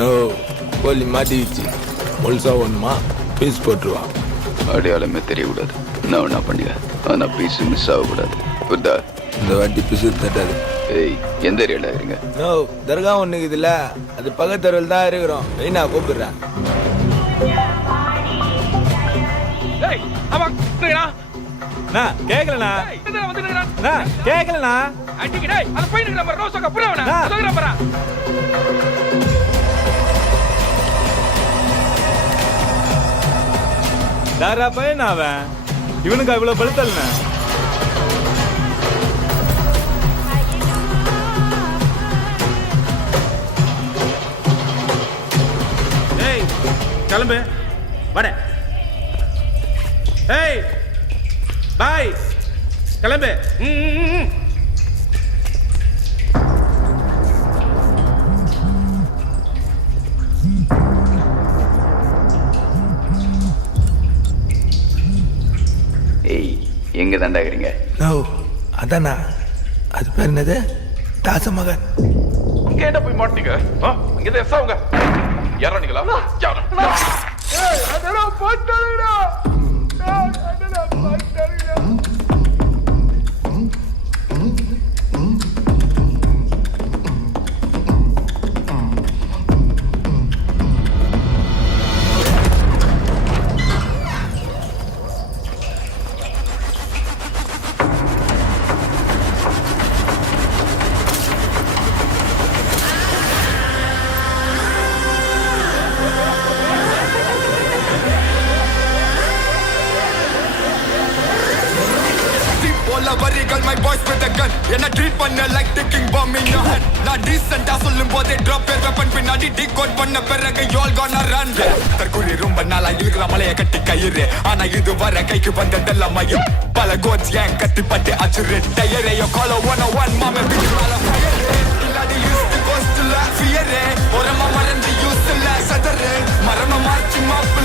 No கோழி மாட்டிக்கிச்சு. முழுசா ஒண்ணுமா பீஸ் போட்டுருவா. அடையாளமே தெரியக்கூடாது. நான் ஒன்றா பண்ணிக்க, ஆனால் பீஸ் மிஸ் ஆகக்கூடாது. புரிதா? இந்த வாட்டி பீஸு தட்டாது. ஏய், எந்த ஏரியாவில் இருக்கிறீங்க? நோ தர்கா ஒன்று இருக்குதுல்ல, அது பக்கத்தருவில் தான் இருக்கிறோம். வெயினா கூப்பிடுறேன். கேக்கலண்ணா கேக்கலண்ணா தாரா பையன் அவன். இவனுக்கு அவ்வளவு பழுத்தல்ண்ணா. ஏய் கிளம்பு வட. ஏய் பாய் கிளம்பு. ஏய், எங்கே தாண்டாகிறீங்க? நோ அதானா, அது பேர் என்னது? தாசமகன். இங்க என்ன போய் மாட்டீங்க? இங்க தான் எஸ்ஸாவுங்க. யாரா நீங்களா? My boys with a gun. Enna treat panna like taking bomb in your hand. Na decent ah sollum bodhe drop your weapon pinnadi decode panna peraga you all gonna run. Tarkuri rumba nala ilukra malaya katti kayire ana idu vara kaikku vandadella mayum pala gods yang katti patte achire tayare yo call 101 mama big mala fire illadi used to cost la fear orama marandi use la sadare marama marchi map